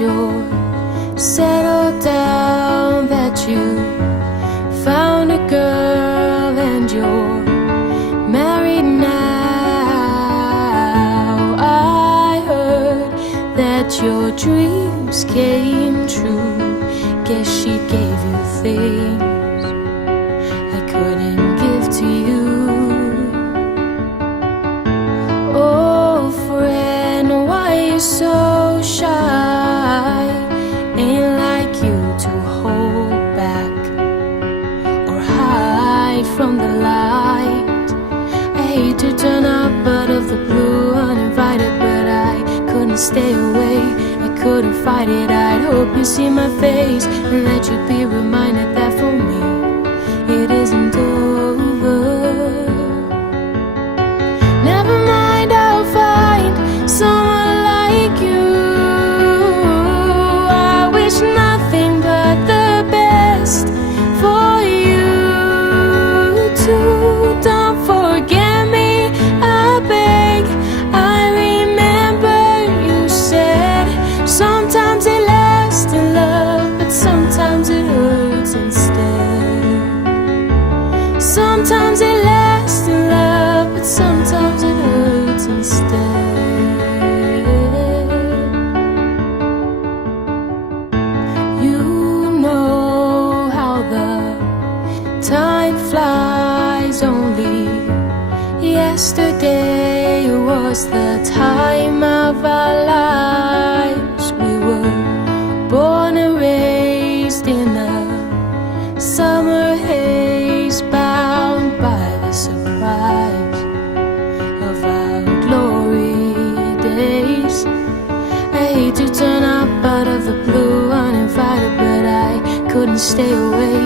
you're settled down, that you found a girl and you're married now. I heard that your dreams came true. Guess she gave you things I couldn't give to you. Oh friend, why you so shy? Ain't like you to hold back or hide from the light. I hate to turn up out of the blue uninvited, but I couldn't stay away, I couldn't fight it. I'd hope you see my face and that you'd be reminded that for me it isn't over. Never mind, I'll find someone like you. I wish nothing but the best for you too. Don't forget me, I beg. I remember you said sometimes it lasts in love, but sometimes it hurts instead. Sometimes it lasts in love, but sometimes it hurts instead. You know how the time flies. Only yesterday was the time of our lives. We were born and raised in a summer haze, bound by the surprise of our glory days. I hate to turn up out of the blue uninvited, but I couldn't stay away,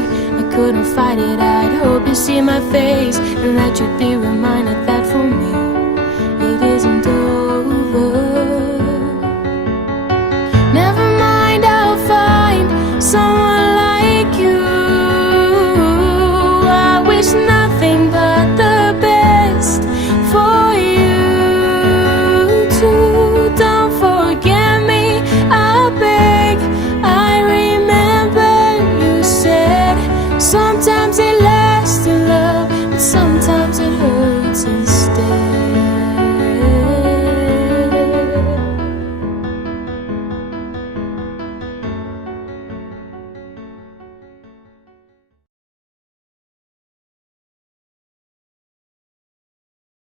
I couldn't fight it. I'd hope you see my face and that you'd be reminded that